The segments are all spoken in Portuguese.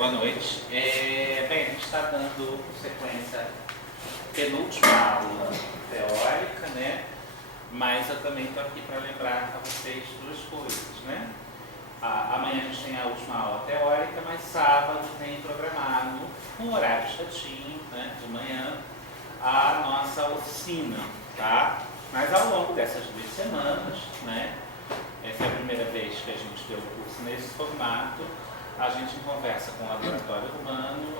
Boa noite. Bem, a gente está dando sequência penúltima aula teórica, né? Mas eu também estou aqui para lembrar para vocês duas coisas, né? Amanhã a gente tem a última aula teórica, mas sábado tem programado, um horário chatinho, né, de manhã, a nossa oficina, tá? Mas ao longo dessas 2 semanas, né? Essa é a primeira vez que a gente deu o curso nesse formato. A gente conversa com o laboratório humano,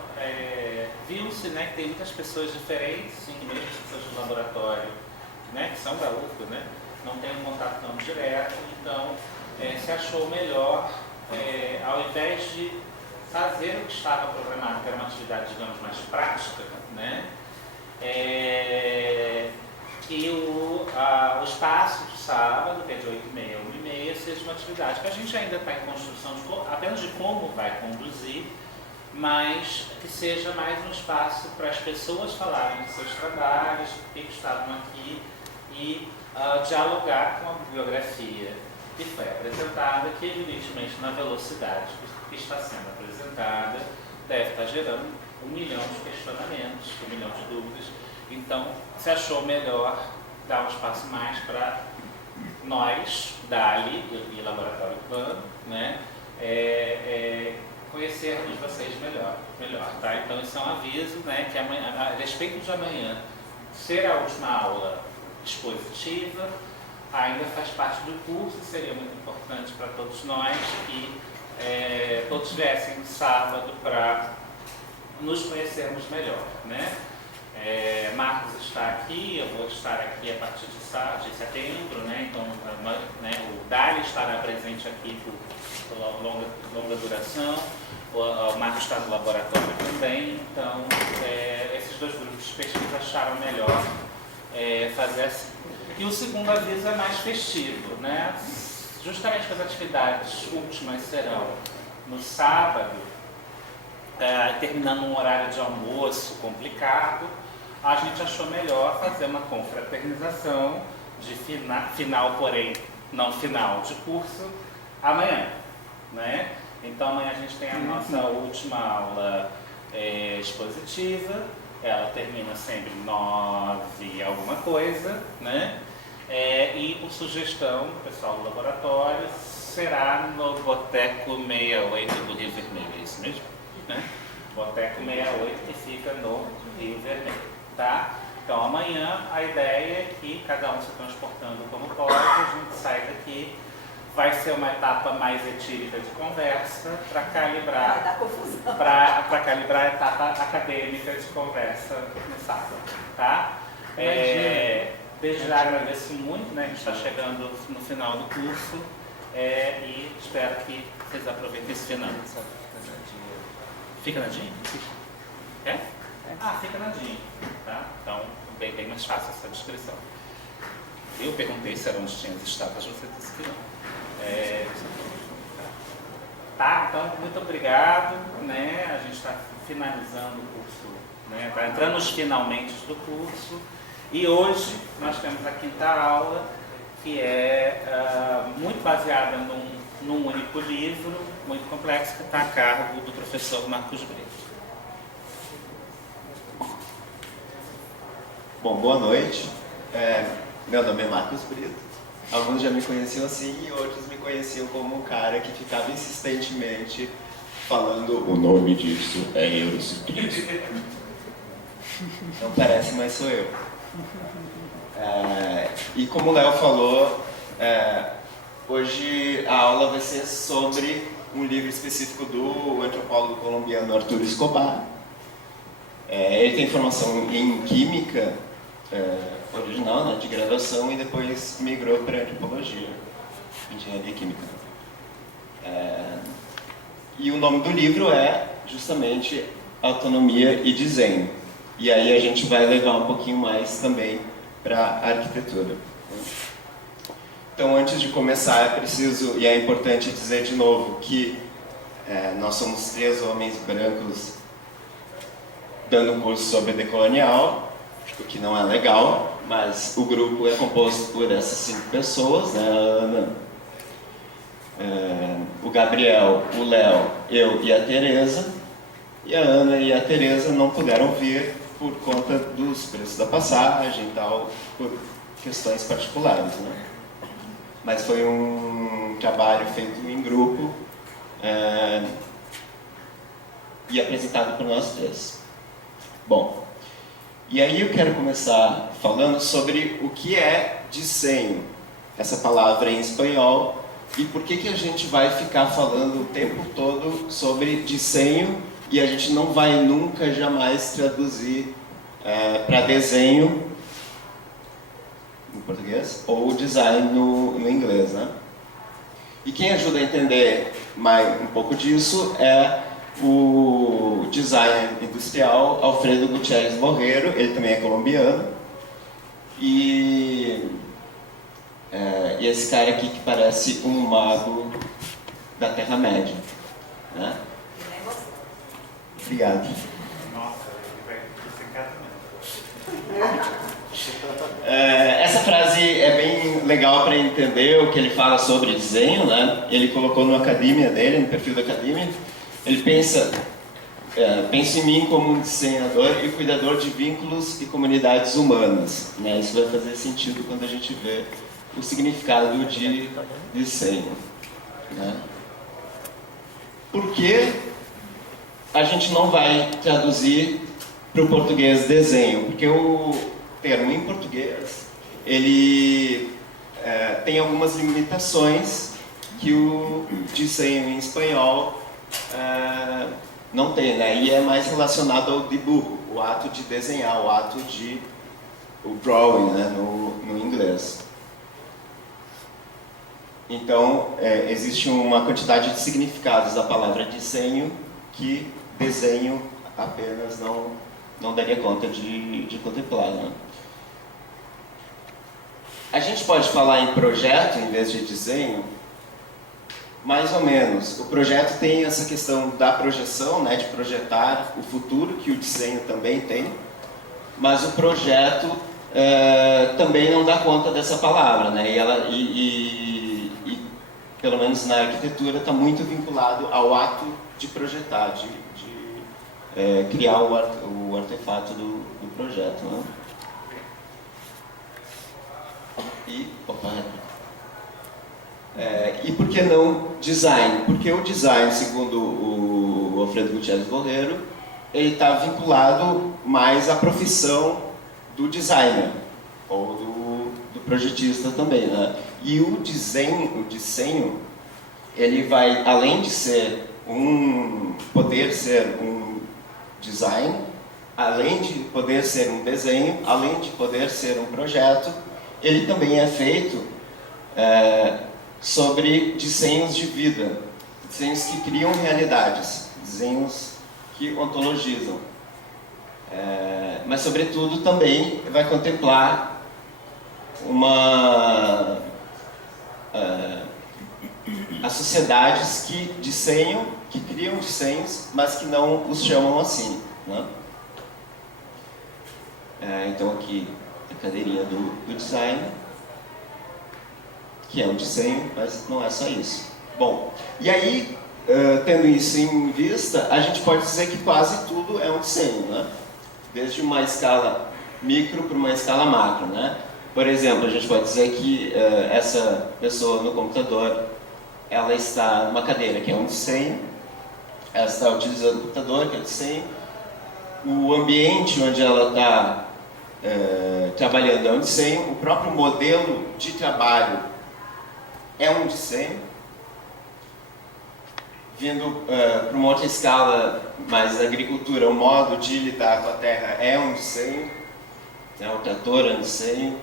viu-se, né, que tem muitas pessoas diferentes, sim, mesmo pessoas do laboratório, né, que são da UFBA, né, não tem um contato tão direto, então se achou melhor, ao invés de fazer o que estava programado, que era uma atividade, digamos, mais prática, né, que o espaço de sábado, que é de 8h30 a 1h30, seja uma atividade que a gente ainda está em construção apenas de como vai conduzir, mas que seja mais um espaço para as pessoas falarem de seus trabalhos, por que estavam aqui, e dialogar com a bibliografia que foi apresentada, que evidentemente na velocidade que está sendo apresentada deve estar gerando 1 milhão de questionamentos, 1 milhão de dúvidas. Então, se achou melhor dar um espaço mais para nós, DALI e Laboratório Plano, né, conhecermos vocês melhor, tá? Então, isso é um aviso, né, que amanhã, a respeito de amanhã ser a última aula expositiva, ainda faz parte do curso, seria muito importante para todos nós que todos viessem no sábado para nos conhecermos melhor, né? Marcos está aqui, eu vou estar aqui a partir de setembro, né? Então, né, o Dali estará presente aqui por longa duração, o Marcos está no laboratório também, então esses 2 grupos de pesquisa acharam melhor fazer assim. E o segundo aviso é mais festivo, né? Justamente as atividades últimas serão no sábado, terminando um horário de almoço complicado, a gente achou melhor fazer uma confraternização de final, porém não final de curso, amanhã, né? Então amanhã a gente tem a nossa última aula expositiva, ela termina sempre 9 alguma coisa, né? E por sugestão do pessoal do laboratório, será no Boteco 68 do Rio Vermelho, é isso mesmo? Né? Boteco 68 que fica no Rio Vermelho, tá? Então amanhã a ideia é que cada um se transportando como pode, a gente sai daqui, vai ser uma etapa mais etílica de conversa para calibrar, vai dar confusão, para calibrar a etapa acadêmica de conversa no sábado, tá? Desde já agradeço muito, né? A gente está chegando no final do curso e espero que vocês aproveitem esse final. Fica na DIN? É? Fica na DIN, tá? Então, bem mais fácil essa descrição. Eu perguntei se era onde tinha as estátuas, você disse que não. Tá, então, muito obrigado, né? A gente está finalizando o curso, né? Está entrando nos finalmente do curso. E hoje nós temos a 5ª aula, que é muito baseada num único livro, muito complexo, que está a cargo do professor Marcos Brito. Bom, boa noite. Meu nome é Marcos Brito. Alguns já me conheciam assim e outros me conheciam como o cara que ficava insistentemente falando o nome disso é Eurociclismo. Não parece, mas sou eu. E como o Léo falou, hoje a aula vai ser sobre um livro específico do antropólogo colombiano Arturo Escobar. Ele tem formação em química original, né, de graduação, e depois migrou para antropologia, engenharia química. E o nome do livro é justamente Autonomia e Desenho. E aí a gente vai levar um pouquinho mais também para a arquitetura. Então, antes de começar, é preciso, e é importante dizer de novo, que nós somos 3 homens brancos dando um curso sobre decolonial, o que não é legal, mas o grupo é composto por essas 5 pessoas, né? A Ana, o Gabriel, o Léo, eu e a Tereza. e a Ana e a Teresa não puderam vir por conta dos preços da passagem e tal, por questões particulares, né? Mas foi um trabalho feito em grupo e apresentado por nós três. Bom, e aí eu quero começar falando sobre o que é desenho, essa palavra em espanhol, e por que a gente vai ficar falando o tempo todo sobre desenho e a gente não vai nunca, jamais traduzir para desenho em português ou design no inglês, né? E quem ajuda a entender mais um pouco disso é o designer industrial Alfredo Gutiérrez Borrero. Ele também é colombiano. E esse cara aqui que parece um mago da Terra-média, né? Obrigado. Nossa, ele vai ser casamento. Essa frase é bem legal para entender o que ele fala sobre desenho, né? Ele colocou no Academia dele, no perfil da Academia. Ele pensa em mim como um desenhador e cuidador de vínculos e comunidades humanas, né? Isso vai fazer sentido quando a gente vê o significado de desenho, né? Por que a gente não vai traduzir para o português desenho? Porque o termo em português, ele tem algumas limitações que o desenho em espanhol não tem, né? E é mais relacionado ao dibujo, o ato de desenhar, o drawing, né? no inglês. Então, existe uma quantidade de significados da palavra desenho que desenho apenas não daria conta de contemplar, né? A gente pode falar em projeto em vez de desenho? Mais ou menos. O projeto tem essa questão da projeção, né, de projetar o futuro, que o desenho também tem, mas o projeto também não dá conta dessa palavra, né? E pelo menos na arquitetura está muito vinculado ao ato de projetar, de criar o artefato do projeto, né? E por que não design? Porque o design, segundo o Alfredo Gutiérrez Borrero, ele está vinculado mais à profissão do designer, ou do projetista também, né? E o desenho, ele vai, além de poder ser um design, além de poder ser um desenho, além de poder ser um projeto, ele também é feito sobre desenhos de vida, desenhos que criam realidades, desenhos que ontologizam. Mas, sobretudo, também vai contemplar as sociedades que desenham, que criam desenhos, mas que não os chamam assim, né? Então, aqui a cadeirinha do design, que é um desenho, mas não é só isso. Bom, e aí, tendo isso em vista, a gente pode dizer que quase tudo é um desenho, né? Desde uma escala micro para uma escala macro, né? Por exemplo, a gente pode dizer que essa pessoa no computador, ela está numa cadeira, que é um desenho, ela está utilizando o computador, que é um desenho, o ambiente onde ela está trabalhando é um desenho, o próprio modelo de trabalho é um desenho. Vindo para uma outra escala, mais agricultura, o modo de lidar com a terra é um desenho, o trator é um desenho.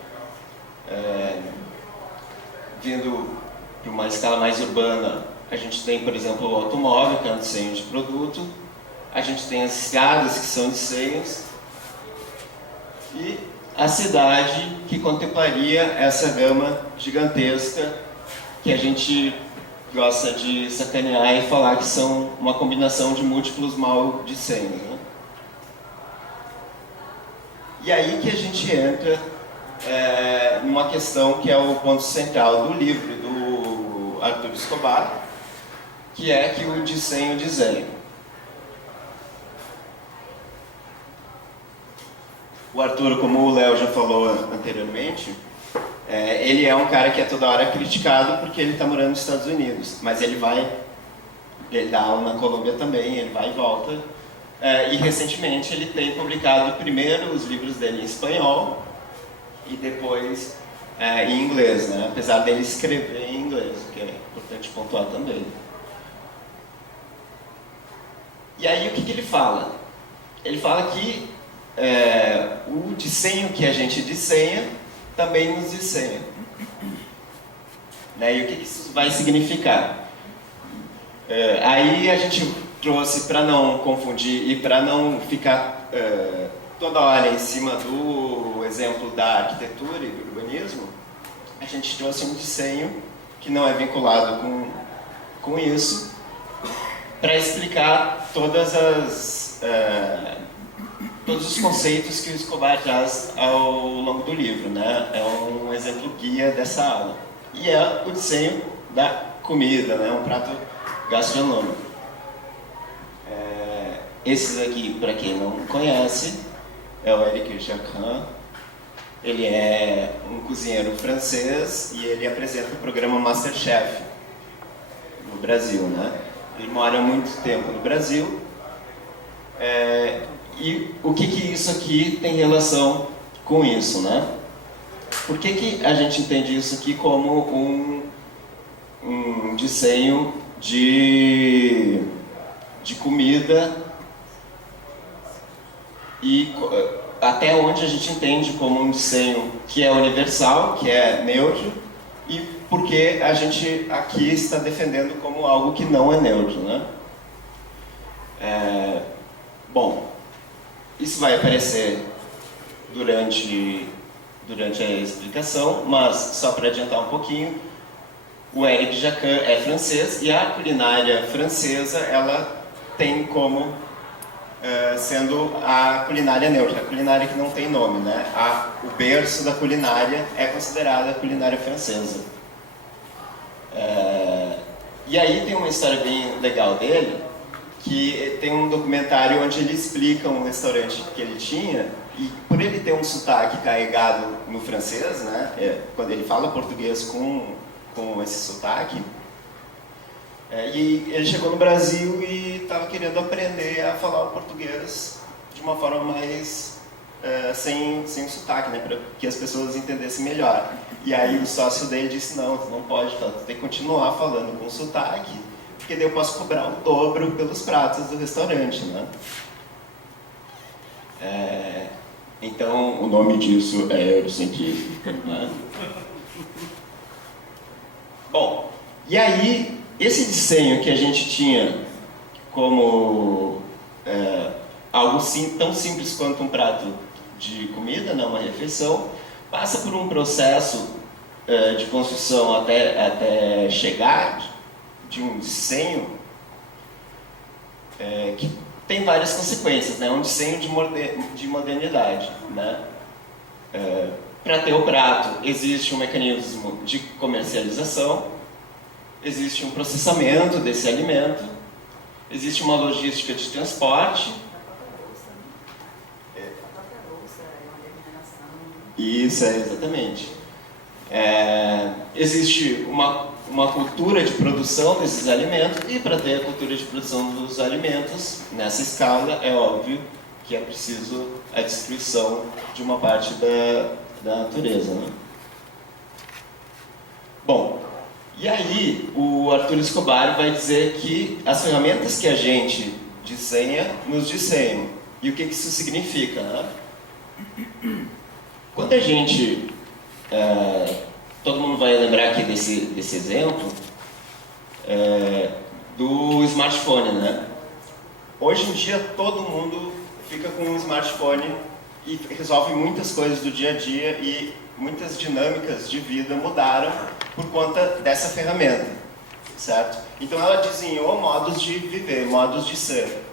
Vindo para uma escala mais urbana, a gente tem, por exemplo, o automóvel, que é um desenho de produto. A gente tem as escadas, que são desenhos. E a cidade, que contemplaria essa gama gigantesca que a gente gosta de sacanear e falar que são uma combinação de múltiplos mal desenhos, né? E aí que a gente entra numa questão que é o ponto central do livro do Arthur Escobar, que é que o desenho. o Arthur, como o Léo já falou anteriormente, ele é um cara que é toda hora criticado porque ele está morando nos Estados Unidos, mas ele dá aula na Colômbia também, ele vai e volta. E recentemente ele tem publicado primeiro os livros dele em espanhol e depois em inglês, né? Apesar dele escrever em inglês, o que é importante pontuar também. E aí o que ele fala? Ele fala que o desenho que a gente desenha também nos desenha. Né? E o que isso vai significar? Aí a gente trouxe, para não confundir e para não ficar toda hora em cima do exemplo da arquitetura e do urbanismo, a gente trouxe um desenho que não é vinculado com isso, para explicar todos os conceitos que o Escobar traz ao longo do livro, né? É um exemplo guia dessa aula. E é o desenho da comida, né? Um prato gastronômico. Esses aqui, para quem não conhece, é o Eric Jacquin. Ele é um cozinheiro francês e ele apresenta o programa MasterChef no Brasil, né? Ele mora há muito tempo no Brasil. E o que isso aqui tem relação com isso, né? Por que a gente entende isso aqui como um desenho de comida e até onde a gente entende como um desenho que é universal, que é neutro, e porque a gente aqui está defendendo como algo que não é neutro, né? Bom, isso vai aparecer durante a explicação, mas só para adiantar um pouquinho, o Eric Jacquin é francês e a culinária francesa ela tem como sendo a culinária neutra, a culinária que não tem nome, né? O berço da culinária é considerada a culinária francesa. E aí tem uma história bem legal dele, que tem um documentário onde ele explica um restaurante que ele tinha, e por ele ter um sotaque carregado no francês, né? Quando ele fala português com esse sotaque, e ele chegou no Brasil e estava querendo aprender a falar o português de uma forma mais sem sotaque, né, para que as pessoas entendessem melhor. E aí o sócio dele disse, não, tu não pode falar, tu tem que continuar falando com sotaque, porque daí eu posso cobrar o dobro pelos pratos do restaurante, né? Então o nome disso é eurocentrismo, né? Bom, e aí esse desenho que a gente tinha como algo tão simples quanto um prato de comida, né, uma refeição, passa por um processo de construção até chegar de um desenho que tem várias consequências, né? Um desenho de modernidade, né? Para ter o prato existe um mecanismo de comercialização, existe um processamento desse alimento, existe uma logística de transporte. Isso, exatamente. Existe uma cultura de produção desses alimentos, e para ter a cultura de produção dos alimentos, nessa escala, é óbvio que é preciso a destruição de uma parte da natureza, né? Bom, e aí o Arthur Escobar vai dizer que as ferramentas que a gente desenha, nos desenham. E o que isso significa, né? Quando a gente... todo mundo vai lembrar aqui desse exemplo do smartphone, né? Hoje em dia todo mundo fica com um smartphone e resolve muitas coisas do dia a dia, e muitas dinâmicas de vida mudaram por conta dessa ferramenta, certo? Então ela desenhou modos de viver, modos de ser.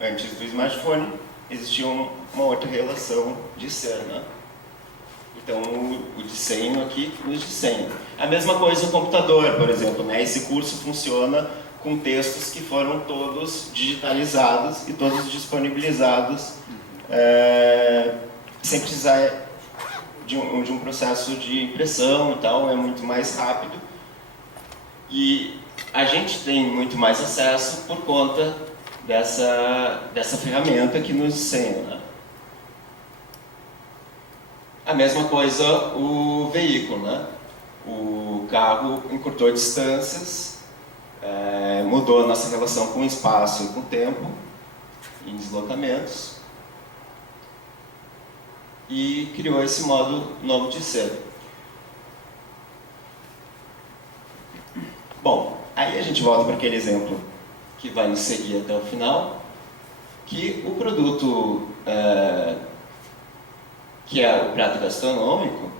Antes do smartphone existia uma outra relação de ser, né? Então o desenho aqui nos desenha. A mesma coisa o computador, por exemplo, né? Esse curso funciona com textos que foram todos digitalizados e todos disponibilizados sem precisar de um processo de impressão e tal, é muito mais rápido. E a gente tem muito mais acesso por conta dessa ferramenta que nos ensina, né? A mesma coisa o veículo, né? O carro encurtou distâncias, mudou a nossa relação com o espaço e com o tempo, em deslocamentos, e criou esse modo novo de ser. Bom, aí a gente volta para aquele exemplo que vai nos seguir até o final, que o produto que é o prato gastronômico,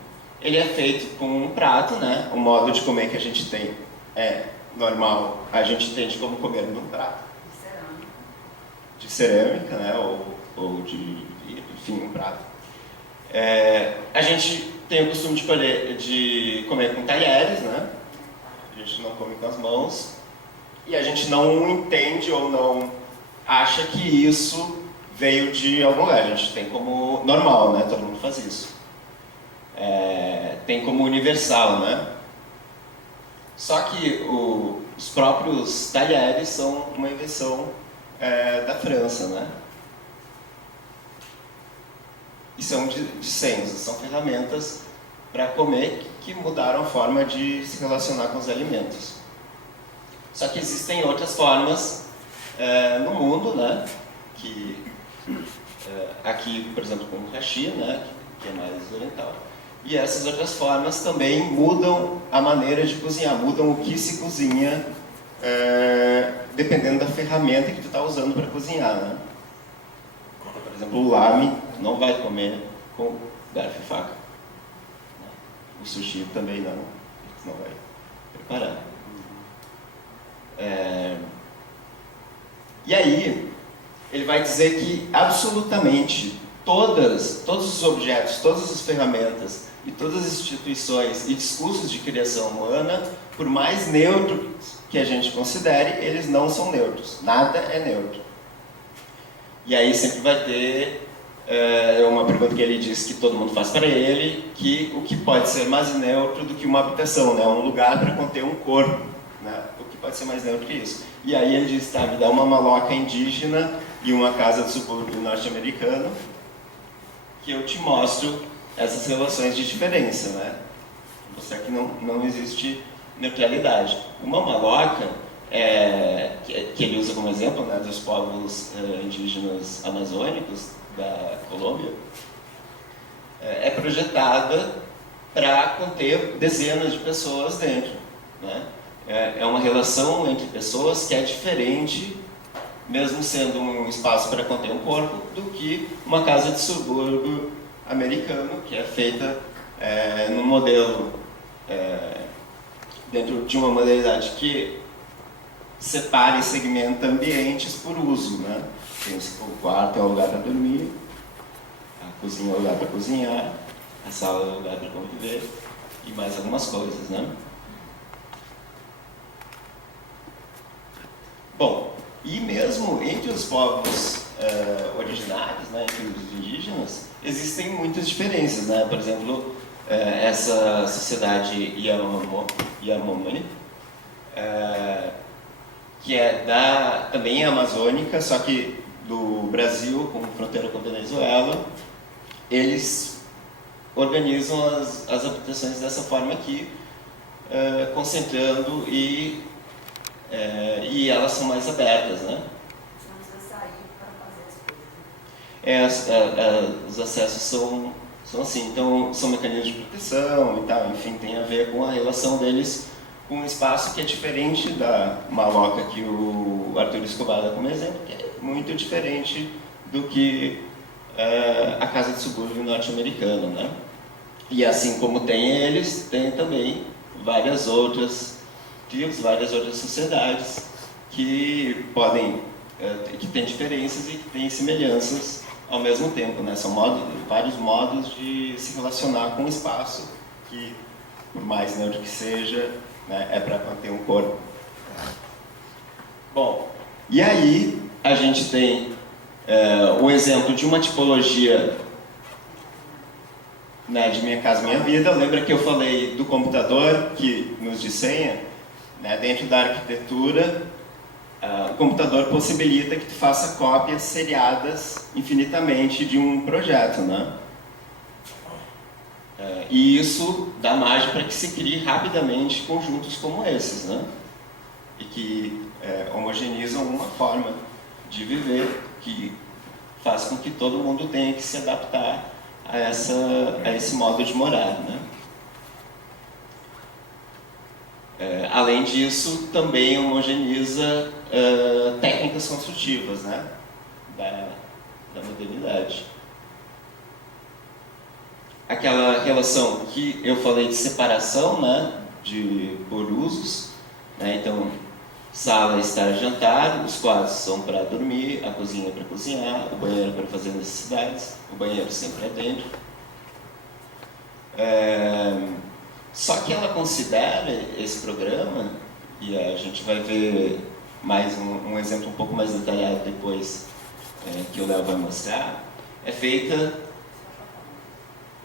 ele é feito com um prato, né? O modo de comer que a gente tem é normal, a gente entende como comer num prato. De cerâmica, né? Ou de, enfim, um prato. A gente tem o costume de comer com talheres, né? A gente não come com as mãos. E a gente não entende ou não acha que isso veio de algum lugar. A gente tem como normal, né? Todo mundo faz isso. Tem como universal, né? Só que os próprios talheres são uma invenção da França, né? E são de senhos, são ferramentas para comer que mudaram a forma de se relacionar com os alimentos. Só que existem outras formas no mundo, né? Que aqui, por exemplo, com o hashi, né? Que é mais oriental. E essas outras formas também mudam a maneira de cozinhar, mudam o que se cozinha, dependendo da ferramenta que tu está usando para cozinhar, né? Por exemplo, o lame, tu não vai comer com garfo e faca. O sushi também não, tu não vai preparar. E aí, ele vai dizer que absolutamente todos os objetos, todas as ferramentas e todas as instituições e discursos de criação humana, por mais neutros que a gente considere, eles não são neutros. Nada é neutro. E aí sempre vai ter uma pergunta que ele diz que todo mundo faz para ele, que o que pode ser mais neutro do que uma habitação, né? Um lugar para conter um corpo, né? O que pode ser mais neutro que isso? E aí ele diz, tá, me dá uma maloca indígena e uma casa de subúrbio norte-americano, que eu te mostro essas relações de diferença, né? Mostrar que não existe neutralidade. Uma maloca, que ele usa como exemplo, né, dos povos indígenas amazônicos da Colômbia, é projetada para conter dezenas de pessoas dentro, né? É uma relação entre pessoas que é diferente, mesmo sendo um espaço para conter um corpo, do que uma casa de subúrbio americano, que é feita num modelo, dentro de uma modalidade que separa e segmenta ambientes por uso, né? O quarto é um lugar para dormir, a cozinha é um lugar para cozinhar, a sala é um lugar para conviver e mais algumas coisas, né? Bom, e mesmo entre os povos originários, né, entre os indígenas, existem muitas diferenças, né? Por exemplo, essa sociedade Yanomami, que também é amazônica, só que do Brasil, com fronteira com a Venezuela, eles organizam as habitações dessa forma aqui, concentrando e elas são mais abertas, né? Você não precisa sair para fazer as coisas. Os acessos são assim, então são mecanismos de proteção e tal, enfim, tem a ver com a relação deles com um espaço que é diferente da maloca que o Arthur Escobar dá como exemplo, que é muito diferente do que a casa de subúrbio norte-americana, né? E assim como tem eles, tem também várias outras tribos, várias outras sociedades que que têm diferenças e que têm semelhanças ao mesmo tempo, né? São vários modos de se relacionar com o espaço que, por mais neutro que seja, né, é para manter um corpo. Bom, e aí a gente tem o exemplo de uma tipologia né, de Minha Casa Minha Vida. Lembra que eu falei do computador que nos dissenha? Né, dentro da arquitetura, o computador possibilita que tu faça cópias seriadas infinitamente de um projeto, né? E isso dá margem para que se crie rapidamente conjuntos como esses, né? E que homogeneizam uma forma de viver que faz com que todo mundo tenha que se adaptar a esse modo de morar, né? Além disso, também homogeneiza técnicas construtivas, né? da modernidade. Aquela relação que eu falei de separação, né? Por usos, né? Então, sala, estar, jantar, os quartos são para dormir, a cozinha é para cozinhar, o banheiro é para fazer necessidades, o banheiro sempre é dentro. Só que ela considera esse programa, e a gente vai ver mais um exemplo um pouco mais detalhado depois, que o Léo vai mostrar, é feita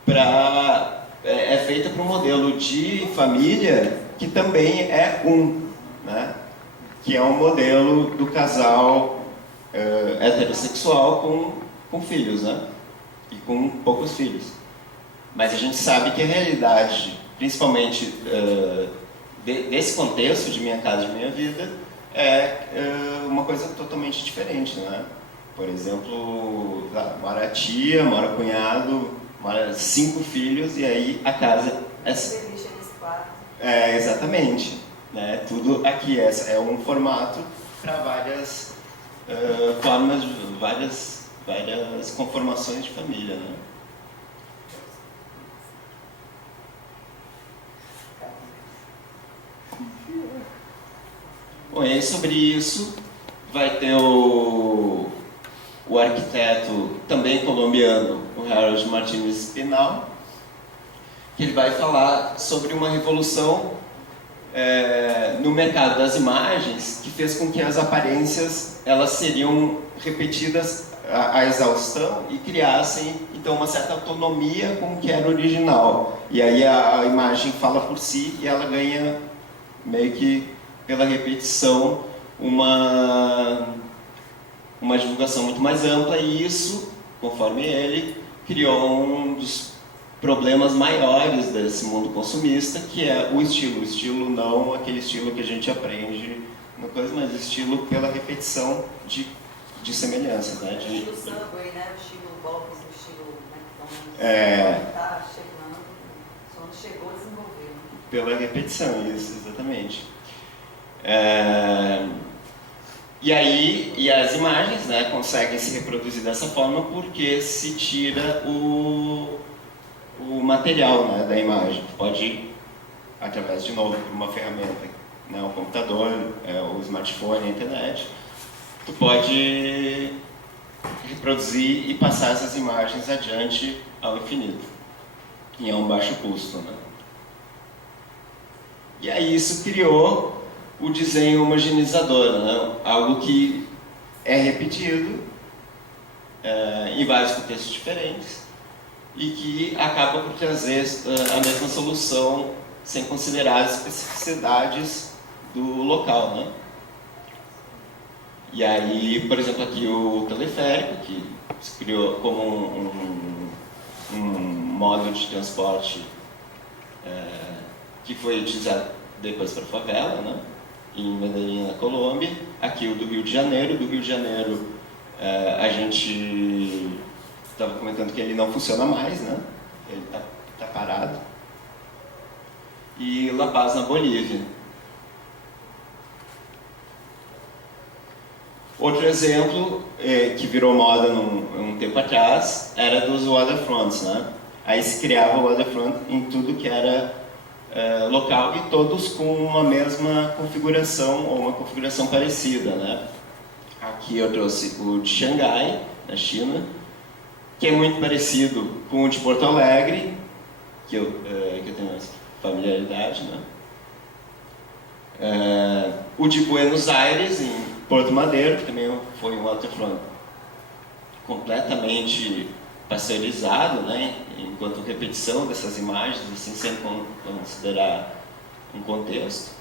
para um modelo de família que também é né? Que é um modelo do casal heterossexual com filhos, né? E com poucos filhos. Mas a gente sabe que a realidade, principalmente desse contexto de Minha Casa Minha Vida, é uma coisa totalmente diferente, né? Por exemplo, mora a tia, mora o cunhado, mora 5 filhos e aí a casa exatamente, né? Tudo aqui é um formato para várias formas, várias conformações de família, né? Bom, e aí sobre isso vai ter o arquiteto também colombiano, o Harold Martínez Pinal, que ele vai falar sobre uma revolução no mercado das imagens que fez com que as aparências elas seriam repetidas à exaustão e criassem então uma certa autonomia com o que era original. E aí a imagem fala por si e ela ganha meio que pela repetição uma divulgação muito mais ampla, e isso, conforme ele, criou um dos problemas maiores desse mundo consumista, que é o estilo. O estilo não aquele estilo que a gente aprende no coisa, mas o estilo pela repetição de semelhanças, né? O estilo Subway, né? O estilo Bob's, o estilo McDonald's. Está chegando, só não chegou a desenvolver. Pela repetição, isso, exatamente. E aí, as imagens, né, conseguem se reproduzir dessa forma porque se tira o material, né, da imagem. Pode, através de novo de uma ferramenta, né, o computador, o smartphone, a internet, tu pode reproduzir e passar essas imagens adiante ao infinito, e a um baixo custo, né? E aí isso criou o desenho homogeneizador, né? Algo que é repetido em vários contextos diferentes e que acaba por trazer a mesma solução sem considerar as especificidades do local, né? E aí, por exemplo, aqui o teleférico, que se criou como um modo de transporte que foi utilizado depois para a favela, né? Em Medellín, na Colômbia. Aqui o do Rio de Janeiro. Do Rio de Janeiro, a gente estava comentando que ele não funciona mais, né? Ele está parado. E La Paz, na Bolívia. Outro exemplo que virou moda um tempo atrás era dos waterfronts, né? Aí se criava o waterfront em tudo que era local e todos com uma mesma configuração ou uma configuração parecida, né? Aqui eu trouxe o de Xangai, na China, que é muito parecido com o de Porto Alegre, que eu tenho essa familiaridade, né? O de Buenos Aires, em Porto Madeiro, que também foi um waterfront completamente pasteurizado, né? enquanto repetição dessas imagens, assim, sem considerar um contexto.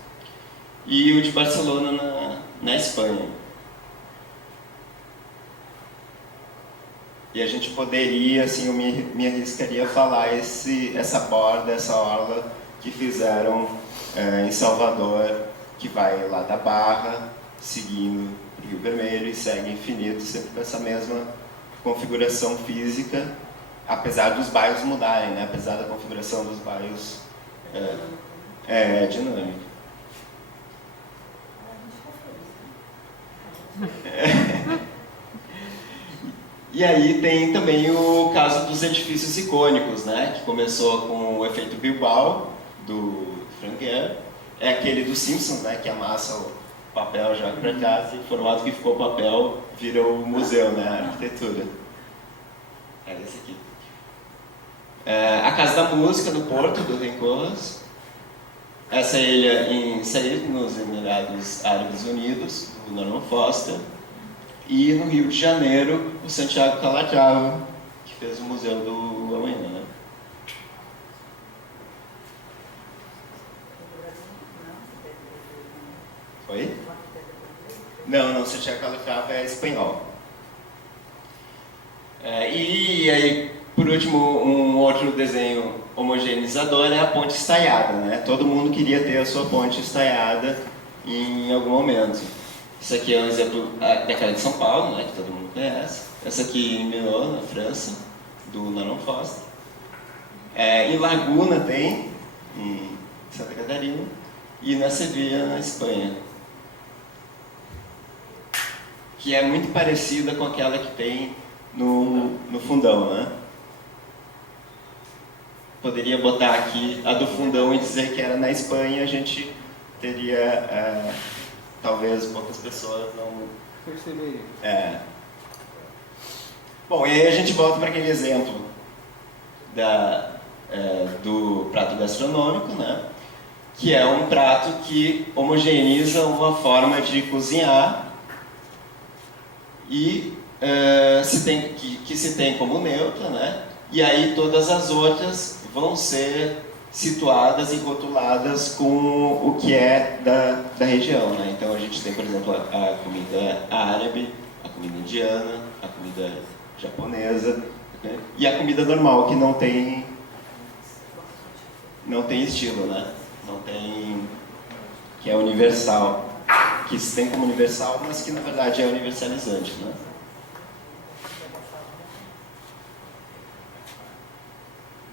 E o de Barcelona na Espanha. E a gente poderia, assim, eu me arriscaria a falar essa borda, essa orla que fizeram em Salvador, que vai lá da Barra, seguindo o Rio Vermelho e segue infinito, sempre com essa mesma configuração física, apesar dos bairros mudarem, né? Apesar da configuração dos bairros dinâmica. E aí tem também o caso dos edifícios icônicos, né? Que começou com o efeito Bilbao, do Franquer, é aquele dos Simpsons, né? Que amassa o papel já para casa e o formato que ficou o papel vira o museu, né? A arquitetura. É esse aqui. A Casa da Música, do Porto, do Rencoas. Essa ilha em Said, nos Emirados Árabes Unidos, do Norman Foster. E no Rio de Janeiro, o Santiago Calatrava, que fez o Museu do Amanhã, né? Oi? Não, Santiago Calatrava é espanhol. E aí, por último, um outro desenho homogeneizador é a ponte estaiada, né? Todo mundo queria ter a sua ponte estaiada em algum momento. Isso aqui é um exemplo daquela de São Paulo, né, que todo mundo conhece. Essa aqui em Milão, na França, do Norman Foster. Em Laguna tem, em Santa Catarina. E na Sevilha, na Espanha. Que é muito parecida com aquela que tem no Fundão, né? Poderia botar aqui a do Fundão e dizer que era na Espanha, a gente teria... talvez poucas pessoas não perceberiam. Bom, e aí a gente volta para aquele exemplo do prato gastronômico, né? Que é um prato que homogeneiza uma forma de cozinhar e que se tem como neutra, né? E aí todas as outras vão ser situadas e rotuladas com o que é da região, né? Então a gente tem, por exemplo, a comida árabe, a comida indiana, a comida japonesa, né? E a comida normal, que não tem estilo, né? Não tem... que é universal, que se tem como universal, mas que na verdade é universalizante, né?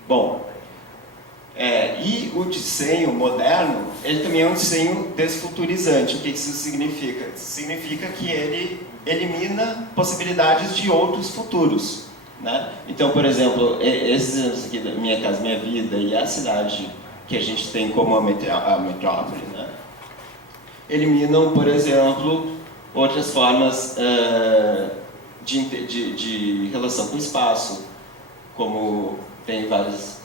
Bom, e o desenho moderno, ele também é um desenho desfuturizante. O que isso significa? Significa que ele elimina possibilidades de outros futuros, né? Então, por exemplo, esses exemplos aqui da Minha Casa Minha Vida e a cidade que a gente tem como a metrópole, né? Eliminam, por exemplo, outras formas de relação com o espaço, como tem vários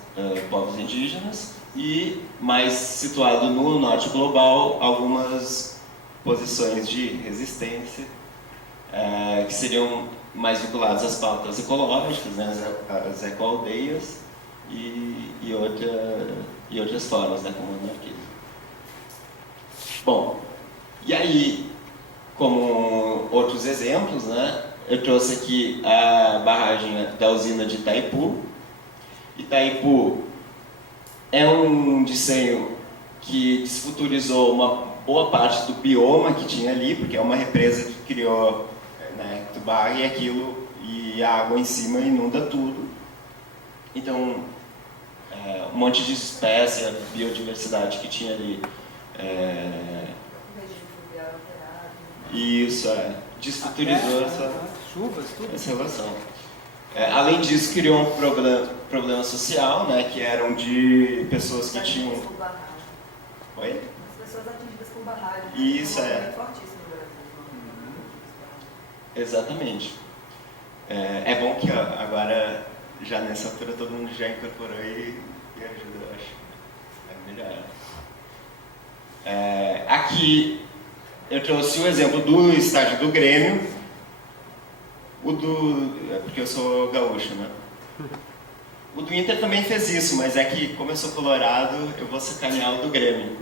povos indígenas e, mais situado no norte global, algumas posições de resistência que seriam mais vinculadas às pautas ecológicas, né, as ecoaldeias e outras formas, né, como o anarquismo. Bom, e aí, como outros exemplos, né, eu trouxe aqui a barragem da usina de Itaipu. Itaipu é um desenho que desfuturizou uma boa parte do bioma que tinha ali, porque é uma represa que criou, né, tubarão e aquilo, e a água em cima inunda tudo. Então, um monte de espécie, a biodiversidade que tinha ali. Isso, desfuturizou chuvas, tudo. essa relação. Além disso, criou um problema social, né, que eram de pessoas que tinham... Oi? As pessoas atingidas por barragem. Isso, fortíssimo no Brasil. Exatamente. É bom que agora, já nessa altura, todo mundo já incorporou e ajuda, eu acho. É melhor. Aqui eu trouxe o exemplo do estádio do Grêmio, porque eu sou gaúcho, né? O do Inter também fez isso, mas é que, como eu sou colorado, eu vou sacanear o do Grêmio.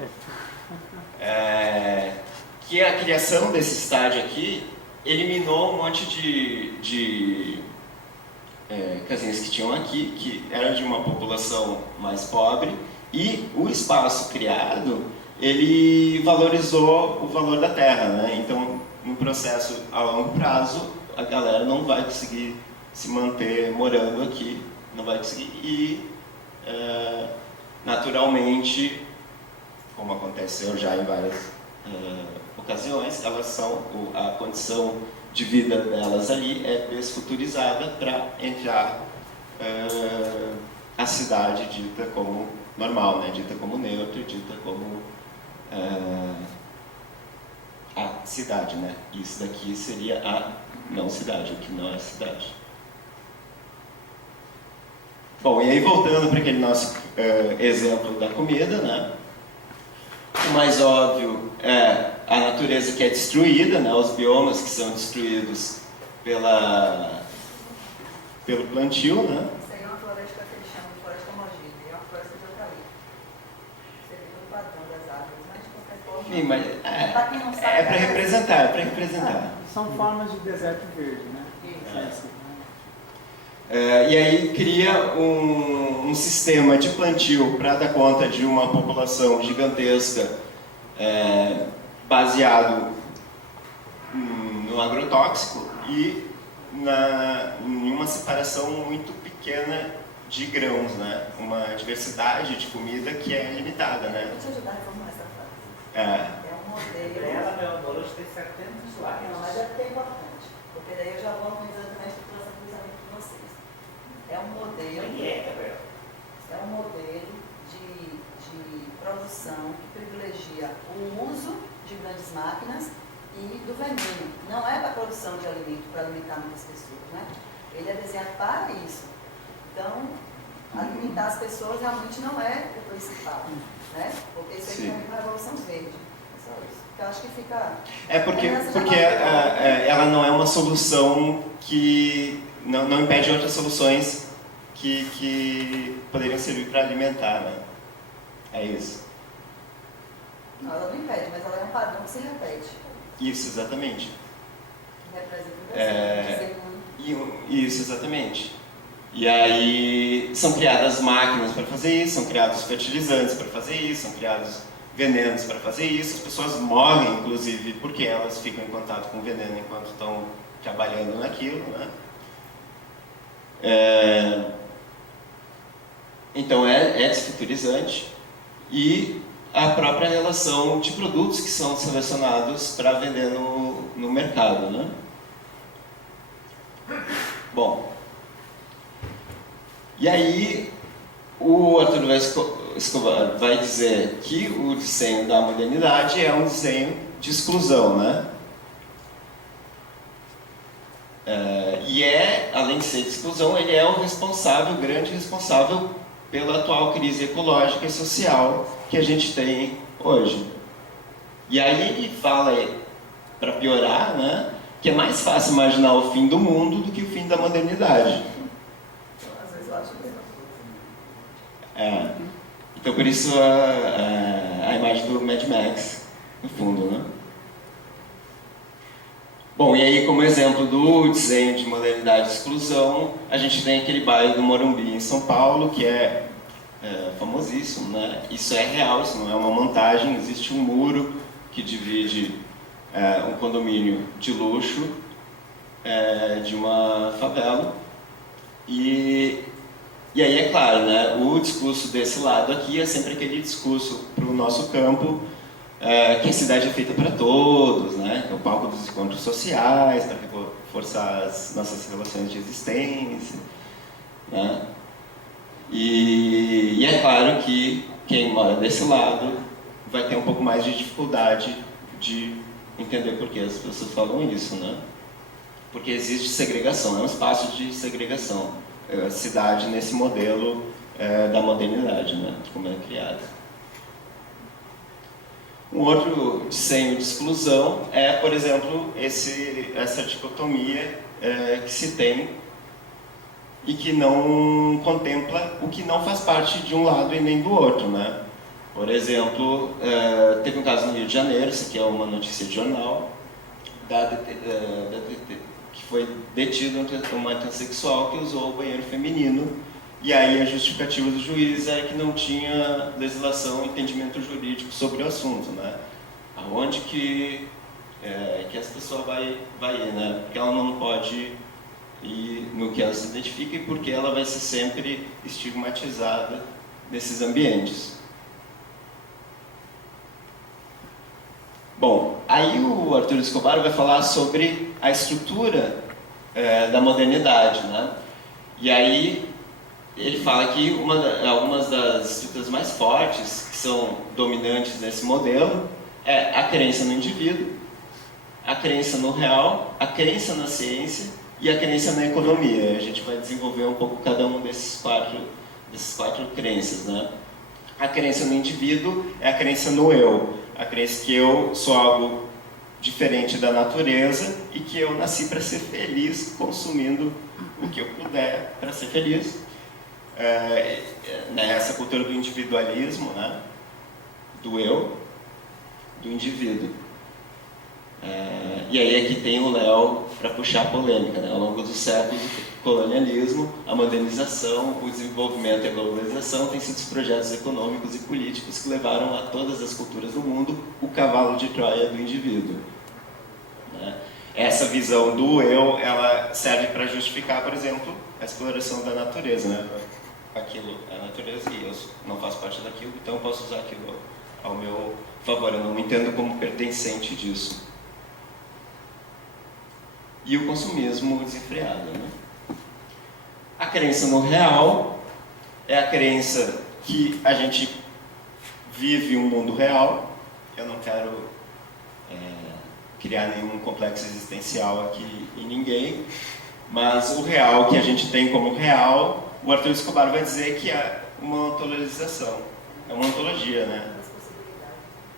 Que a criação desse estádio aqui eliminou um monte de casinhas que tinham aqui, que eram de uma população mais pobre, e o espaço criado, ele valorizou o valor da terra, né? Então, no processo a longo prazo, a galera não vai conseguir se manter morando aqui, não vai conseguir, e naturalmente, como aconteceu já em várias ocasiões, a condição de vida delas ali é desfuturizada para entrar a cidade dita como normal, né? Dita como neutra, dita como a cidade, né? Isso daqui seria a não cidade, o que não é cidade. Bom, e aí voltando para aquele nosso exemplo da comida, né? O mais óbvio é a natureza que é destruída, né? Os biomas que são destruídos pelo plantio, né? Isso aí é uma floresta que eles chamam de floresta homogênea, é uma floresta de eucalipto. Você vê todo o padrão das árvores, mas de qualquer forma... Sim, mas pra quem não sabe, para representar, é para representar. São formas de deserto verde, né? Isso. E aí cria um sistema de plantio para dar conta de uma população gigantesca baseado no agrotóxico e em uma separação muito pequena de grãos, né? Uma diversidade de comida que é limitada, né? Vou te ajudar a reformular essa frase. É um modelo... Ela, meu amor, hoje tem 70 slides. Não, mas é porque é importante, porque daí eu já vou organizando também a estruturação do pensamento de vocês. É um modelo... Gabriel? É um modelo de produção que privilegia o uso de grandes máquinas e do veneno. Não é para a produção de alimento, para alimentar muitas pessoas, né? Ele é desenhado para isso. Então, alimentar as pessoas realmente não é o principal, né? Porque isso aí é uma revolução verde. É só isso. Eu acho que fica... Porque ela não é uma solução que não impede outras soluções que poderiam servir para alimentar, né? É isso. Não, ela não impede, mas ela é um padrão que se repete. Isso, exatamente. Que representa o desenho. Isso, exatamente. E aí são criadas máquinas para fazer isso, são criados fertilizantes para fazer isso, são criados venenos para fazer isso. As pessoas morrem, inclusive, porque elas ficam em contato com o veneno enquanto estão trabalhando naquilo, né? Então é desfuturizante, e a própria relação de produtos que são selecionados para vender no mercado, né? Bom, e aí o Arthur Escobar vai dizer que o desenho da modernidade é um desenho de exclusão, né? Além de ser de exclusão, ele é o grande responsável pela atual crise ecológica e social que a gente tem hoje. E aí ele fala, para piorar, né, que é mais fácil imaginar o fim do mundo do que o fim da modernidade. Às vezes eu acho que Então, por isso a imagem do Mad Max no fundo, né? Bom, e aí como exemplo do desenho de modernidade e exclusão, a gente tem aquele bairro do Morumbi em São Paulo, que é famosíssimo, né? Isso é real, isso não é uma montagem. Existe um muro que divide um condomínio de luxo de uma favela. E aí, é claro, né? O discurso desse lado aqui é sempre aquele discurso para o nosso campo, que a cidade é feita para todos, né? Que é o palco dos encontros sociais, para reforçar as nossas relações de existência, né? E é claro que quem mora desse lado vai ter um pouco mais de dificuldade de entender por que as pessoas falam isso, né? Porque existe segregação, é um espaço de segregação, a cidade nesse modelo da modernidade, né? Como é criada. Um outro desenho de exclusão é, por exemplo, essa dicotomia que se tem e que não contempla o que não faz parte de um lado e nem do outro, né? Por exemplo, teve um caso no Rio de Janeiro, isso aqui é uma notícia de jornal, que foi detido uma transexual que usou o banheiro feminino, e aí a justificativa do juiz é que não tinha legislação e entendimento jurídico sobre o assunto, né? Aonde que essa pessoa vai ir, né? Porque ela não pode ir no que ela se identifica e porque ela vai ser sempre estigmatizada nesses ambientes. Bom, aí o Arthur Escobar vai falar sobre a estrutura da modernidade, né? E aí ele fala que algumas das estruturas mais fortes, que são dominantes nesse modelo, é a crença no indivíduo, a crença no real, a crença na ciência e a crença na economia. A gente vai desenvolver um pouco cada um dessas quatro crenças, né? A crença no indivíduo é a crença no eu, a crença que eu sou algo diferente da natureza e que eu nasci para ser feliz consumindo o que eu puder para ser feliz. Essa cultura do individualismo, né? Do eu, do indivíduo. E aí aqui tem o Léo para puxar a polêmica, né? Ao longo dos séculos, o colonialismo, a modernização, o desenvolvimento e a globalização têm sido os projetos econômicos e políticos que levaram a todas as culturas do mundo o cavalo de Troia do indivíduo, né? Essa visão do eu, ela serve para justificar, por exemplo, a exploração da natureza, né? Aquilo é a natureza e eu não faço parte daquilo, então eu posso usar aquilo ao meu favor, eu não me entendo como pertencente disso. E o consumismo desenfreado, né? A crença no real é a crença que a gente vive um mundo real. Eu não quero criar nenhum complexo existencial aqui em ninguém, mas o real que a gente tem como real, o Arthur Escobar vai dizer que é uma ontologização, é uma ontologia, né?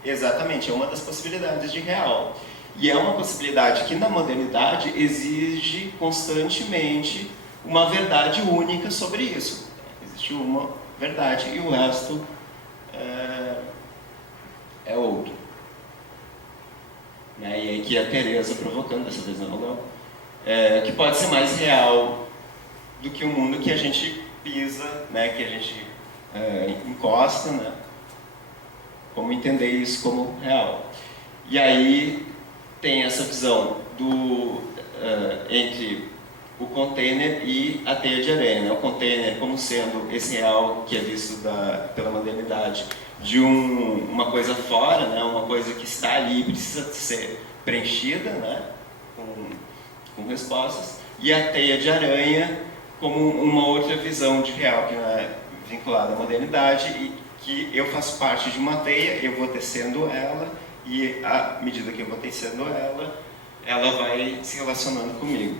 Exatamente, é uma das possibilidades de real. E é uma possibilidade que na modernidade exige constantemente uma verdade única sobre isso. Existe uma verdade e o resto é outro. E aí que a Teresa provocando, dessa vez não, que pode ser mais real do que o mundo que a gente pisa, né, que a gente encosta, né? Como entender isso como real. E aí tem essa visão entre o container e a teia de aranha, né? O container como sendo esse real que é visto pela modernidade de uma coisa fora, né? Uma coisa que está ali e precisa ser preenchida, né? Com respostas, e a teia de aranha como uma outra visão de real que é vinculada à modernidade e que eu faço parte de uma teia, eu vou tecendo ela e à medida que eu vou tecendo ela vai se relacionando comigo.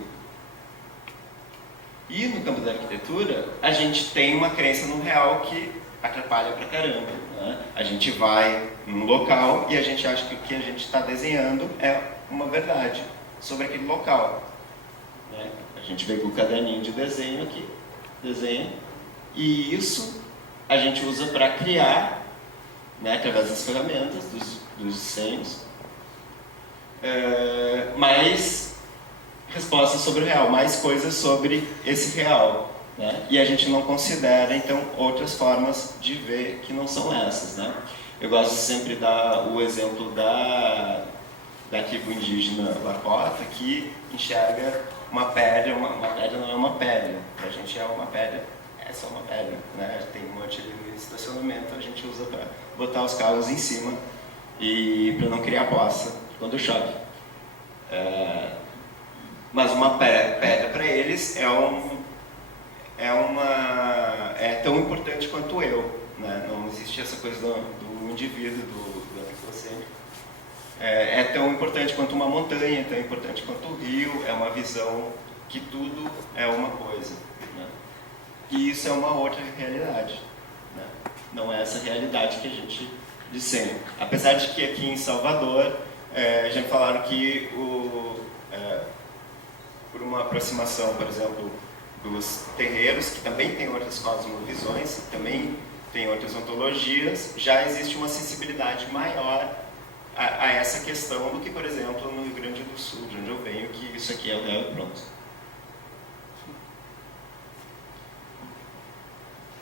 E no campo da arquitetura, a gente tem uma crença no real que atrapalha pra caramba, né? A gente vai num local e a gente acha que o que a gente está desenhando é uma verdade sobre aquele local, né? A gente vem com o caderninho de desenho aqui, desenha, e isso a gente usa para criar, né, através das ferramentas, dos desenhos, mais respostas sobre o real, mais coisas sobre esse real, né? E a gente não considera, então, outras formas de ver que não são essas, né? Eu gosto de sempre dar o exemplo da tribo indígena Lakota, que enxerga uma pedra, uma pedra não é uma pedra, para a gente é uma pedra, é só uma pedra, né? Tem um monte ali no estacionamento, a gente usa para botar os carros em cima e para não criar poça quando chove. Mas uma pedra para eles é tão importante quanto eu, né? Não existe essa coisa do indivíduo, do antropocêntrico. É tão importante quanto uma montanha, é tão importante quanto o rio, é uma visão que tudo é uma coisa, né? E isso é uma outra realidade, né? Não é essa realidade que a gente desenha. Apesar de que aqui em Salvador, já me falaram que por uma aproximação, por exemplo, dos terreiros, que também tem outras cosmovisões, que também tem outras ontologias, já existe uma sensibilidade maior a essa questão do que, por exemplo, no Rio Grande do Sul, de onde eu venho, que isso aqui é o real e pronto.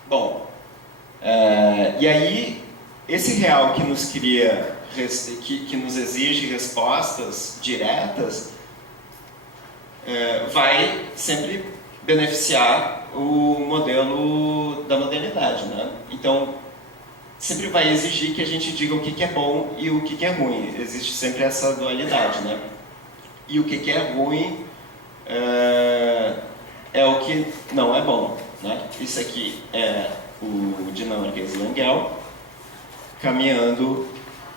Bom, e aí, esse real que nos cria, que nos exige respostas diretas, vai sempre beneficiar o modelo da modernidade, né? Então, sempre vai exigir que a gente diga o que é bom e o que é ruim. Existe sempre essa dualidade, né? E o que é ruim é o que não é bom, né? Isso aqui é o dinamarquês Langel caminhando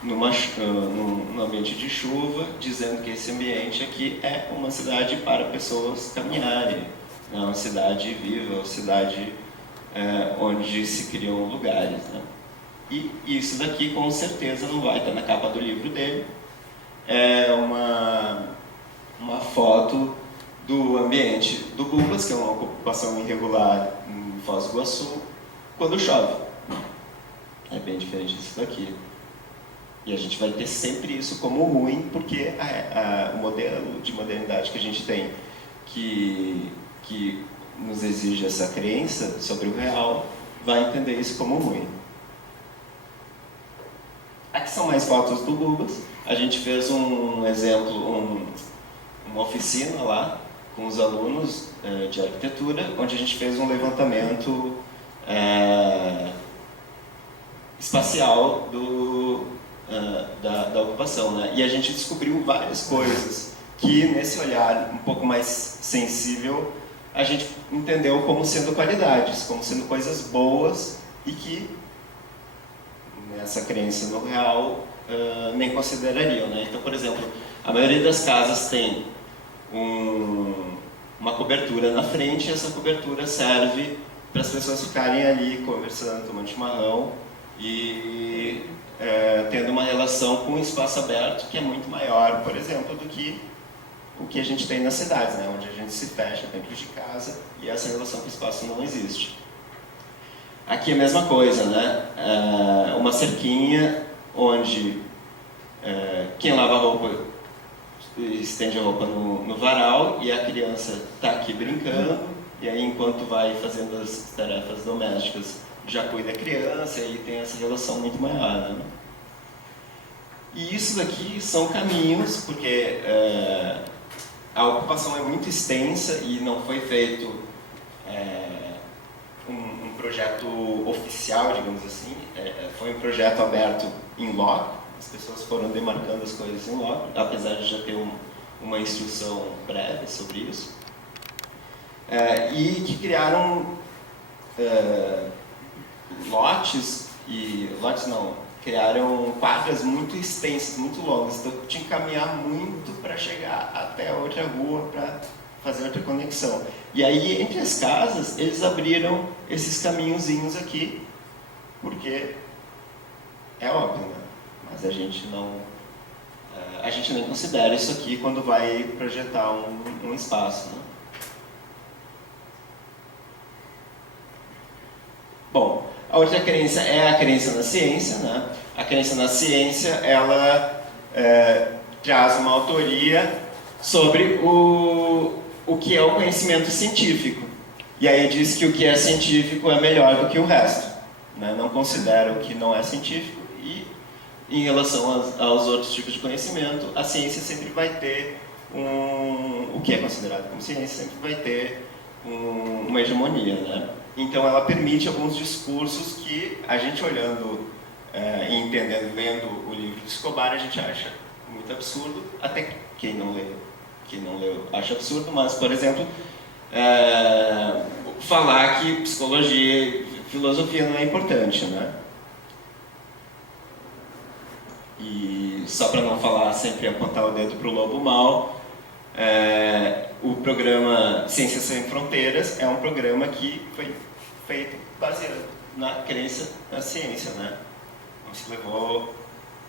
num ambiente de chuva, dizendo que esse ambiente aqui é uma cidade para pessoas caminharem, é uma cidade viva, uma cidade onde se criam lugares, né? E isso daqui com certeza não vai estar na capa do livro dele. É uma foto do ambiente do Bubas, que é uma ocupação irregular em Foz do Iguaçu, quando chove. É bem diferente disso daqui. E a gente vai ter sempre isso como ruim, porque o modelo de modernidade que a gente tem, que nos exige essa crença sobre o real, vai entender isso como ruim. Aqui são mais fotos do Bubas. A gente fez um exemplo, uma oficina lá, com os alunos de arquitetura, onde a gente fez um levantamento espacial da ocupação, né? E a gente descobriu várias coisas que, nesse olhar um pouco mais sensível, a gente entendeu como sendo qualidades, como sendo coisas boas e que, nessa crença no real, nem considerariam, né? Então, por exemplo, a maioria das casas tem uma cobertura na frente e essa cobertura serve para as pessoas ficarem ali conversando, tomando chimarrão e tendo uma relação com o espaço aberto que é muito maior, por exemplo, do que o que a gente tem nas cidades, né? Onde a gente se fecha dentro de casa e essa relação com o espaço não existe. Aqui é a mesma coisa, né? Uma cerquinha onde quem lava a roupa estende a roupa no varal e a criança está aqui brincando, e aí enquanto vai fazendo as tarefas domésticas já cuida da criança e tem essa relação muito maior, né? E isso daqui são caminhos, porque a ocupação é muito extensa e não foi feito um projeto oficial, digamos assim, foi um projeto aberto em loco. As pessoas foram demarcando as coisas em loco, apesar de já ter uma instrução prévia sobre isso. E que criaram criaram quadras muito extensas, muito longas. Então tinha que caminhar muito para chegar até a outra rua para fazer outra conexão. E aí, entre as casas, eles abriram esses caminhozinhos aqui, porque é óbvio, né? Mas a gente nem considera isso aqui quando vai projetar um espaço, né? Bom, a outra crença é a crença na ciência, né? A crença na ciência, ela traz uma autoria sobre o que é o conhecimento científico. E aí diz que o que é científico é melhor do que o resto, né? Não considera o que não é científico. Em relação aos outros tipos de conhecimento, a ciência sempre vai ter o que é considerado como ciência sempre vai ter uma hegemonia, né? Então ela permite alguns discursos que a gente olhando e entendendo, lendo o livro de Escobar, a gente acha muito absurdo, até quem não leu acha absurdo, mas, por exemplo, falar que psicologia e filosofia não é importante, né? E só para não falar, sempre apontar o dedo para o lobo mau, o programa Ciências Sem Fronteiras é um programa que foi feito baseado na crença na ciência, né?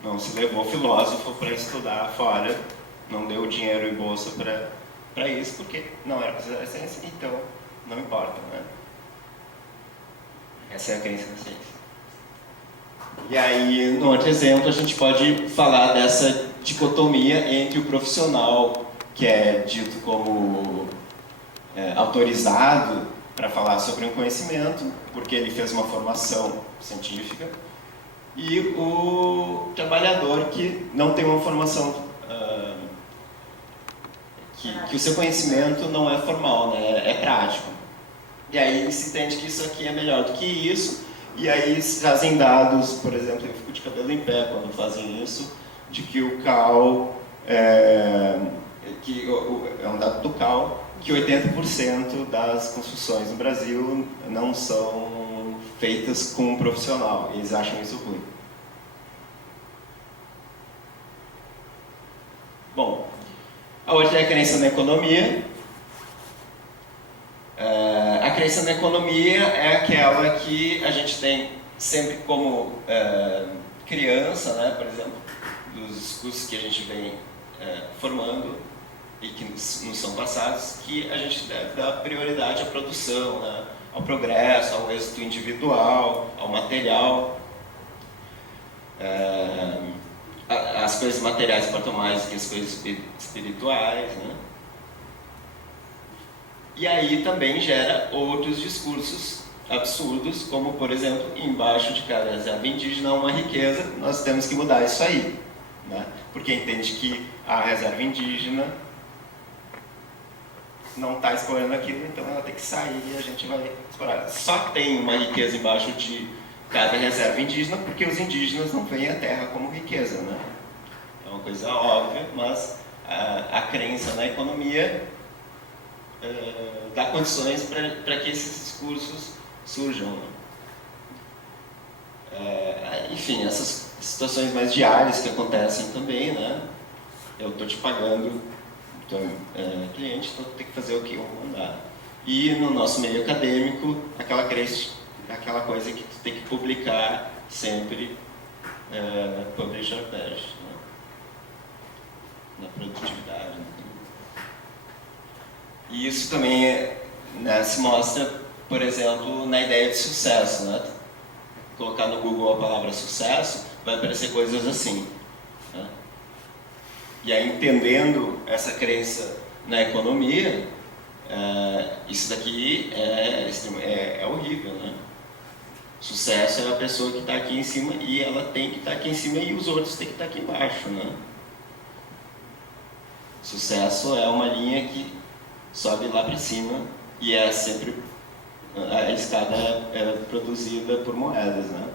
Não se levou filósofo para estudar fora, não deu dinheiro e bolsa para isso, porque não era considerado ciência, então não importa, né? Essa é a crença na ciência. E aí, no outro exemplo, a gente pode falar dessa dicotomia entre o profissional, que é dito como autorizado para falar sobre um conhecimento, porque ele fez uma formação científica, e o trabalhador que não tem uma formação, que o seu conhecimento não é formal, né? É prático. E aí se entende que isso aqui é melhor do que isso, e aí trazem dados, por exemplo, eu fico de cabelo em pé quando fazem isso, de que o CAL, que é um dado do CAL, que 80% das construções no Brasil não são feitas com um profissional, e eles acham isso ruim. Bom, a outra é a crença na economia. A crença na economia é aquela que a gente tem sempre como criança, né, por exemplo, dos cursos que a gente vem formando e que nos são passados, que a gente deve dar prioridade à produção, né, ao progresso, ao êxito individual, ao material. As coisas materiais importam mais do que as coisas espirituais, né? E aí também gera outros discursos absurdos, como, por exemplo, embaixo de cada reserva indígena há uma riqueza, nós temos que mudar isso aí, né? Porque entende que a reserva indígena não está explorando aquilo, então ela tem que sair e a gente vai explorar. Só tem uma riqueza embaixo de cada reserva indígena porque os indígenas não veem a terra como riqueza, né? É uma coisa óbvia, mas a crença na economia dá condições para que esses discursos surjam. Enfim, essas situações mais diárias que acontecem também, né? Eu estou te pagando, tu é cliente, então tu tem que fazer o que eu mandar. E no nosso meio acadêmico, aquela coisa que tu tem que publicar sempre, publish or perish, né? Na produtividade. E isso também se mostra, por exemplo, na ideia de sucesso, né? Colocar no Google a palavra sucesso, vai aparecer coisas assim, né? E aí, entendendo essa crença na economia, isso daqui é horrível, né? Sucesso é a pessoa que está aqui em cima e ela tem que estar aqui em cima e os outros têm que estar aqui embaixo, né? Sucesso é uma linha que sobe lá para cima e é sempre a escada é produzida por moedas, né?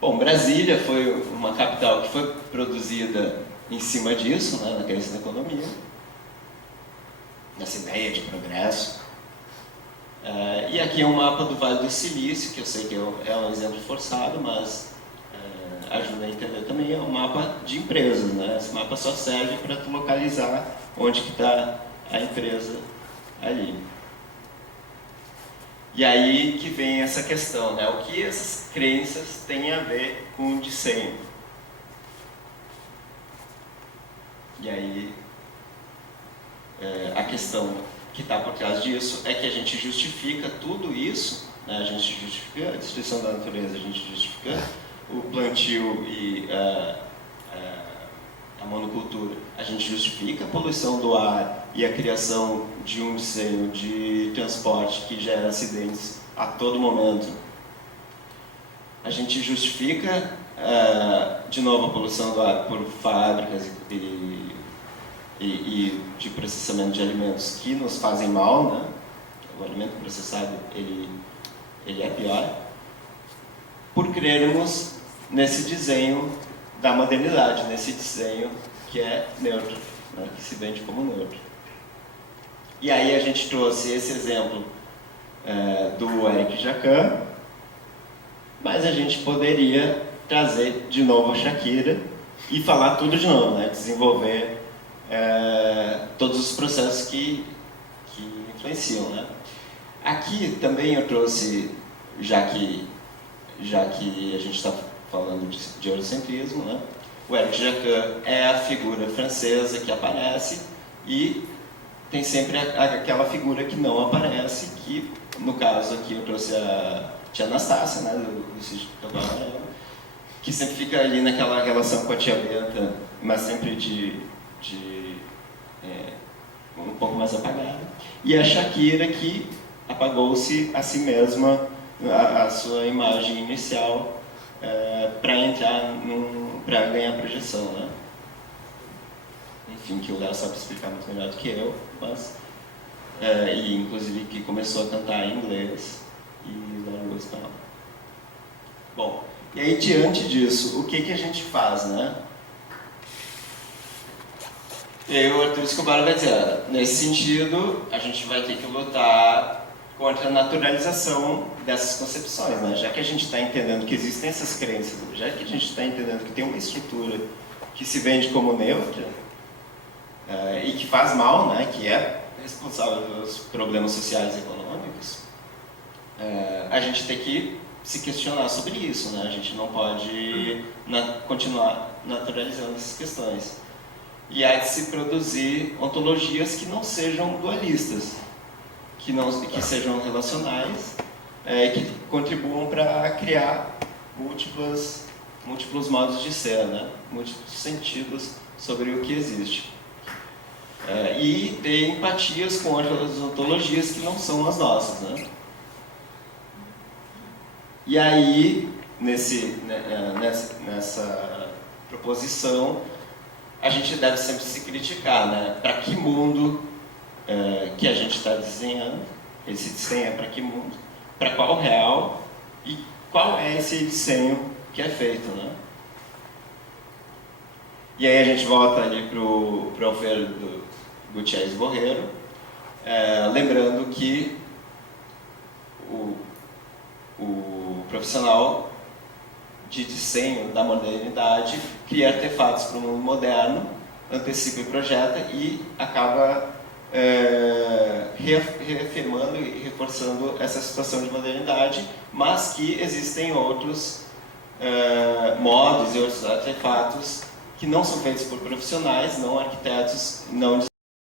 Bom, Brasília foi uma capital que foi produzida em cima disso, né, na crença da economia, nessa ideia de progresso. E aqui é um mapa do Vale do Silício, que eu sei que é um exemplo forçado, mas ajuda a entender também, é um mapa de empresas, né? Esse mapa só serve para tu localizar onde que está a empresa ali. E aí que vem essa questão, né? O que essas crenças têm a ver com o dissenho? E aí a questão que está por trás disso é que a gente justifica tudo isso, né? A gente justifica a destruição da natureza, a gente justifica o plantio e a monocultura, a gente justifica a poluição do ar e a criação de um dissenho de transporte que gera acidentes a todo momento. A gente justifica, de novo, a poluição do ar por fábricas e de processamento de alimentos que nos fazem mal, né? O alimento processado, ele é pior, por crermos nesse desenho da modernidade, nesse desenho que é neutro, né? Que se vende como neutro. E aí a gente trouxe esse exemplo do Eric Jacan, mas a gente poderia trazer de novo a Shakira e falar tudo de novo, né? Desenvolver todos os processos que influenciam, né? Aqui também eu trouxe, já que a gente está falando de eurocentrismo, né? O Eric Jacan é a figura francesa que aparece e tem sempre aquela figura que não aparece, que no caso aqui eu trouxe a tia Anastácia, né, do sítio do Cavalo Amarelo, que sempre fica ali naquela relação com a tia Benta, mas sempre um pouco mais apagada. E a Shakira, que apagou-se a si mesma, a sua imagem inicial, para entrar para ganhar projeção, né? Enfim, que o Léo sabe explicar muito melhor do que eu, mas e inclusive que começou a cantar em inglês e largou o espanhol. Bom, e aí diante disso, o que a gente faz, né? E aí o Arthur Escobar vai dizer, nesse sentido, a gente vai ter que lutar contra a naturalização dessas concepções, né? Já que a gente está entendendo que existem essas crenças, já que a gente está entendendo que tem uma estrutura que se vende como neutra e que faz mal, né? Que é responsável pelos problemas sociais e econômicos, a gente tem que se questionar sobre isso, né? A gente não pode continuar naturalizando essas questões. E há de se produzir ontologias que não sejam dualistas, que sejam relacionais, que contribuam para criar múltiplos modos de ser, né? Múltiplos sentidos sobre o que existe. E ter empatias com outras ontologias que não são as nossas, né? E aí, nessa proposição, a gente deve sempre se criticar, né? Para que mundo que a gente está desenhando, esse desenho é para que mundo, para qual real e qual é esse desenho que é feito, né? E aí a gente volta ali para o Alfredo Gutierrez Borrero, lembrando que o profissional de desenho da modernidade cria artefatos para o mundo moderno, antecipa e projeta e acaba reafirmando e reforçando essa situação de modernidade, mas que existem outros modos e outros artefatos que não são feitos por profissionais, não arquitetos, não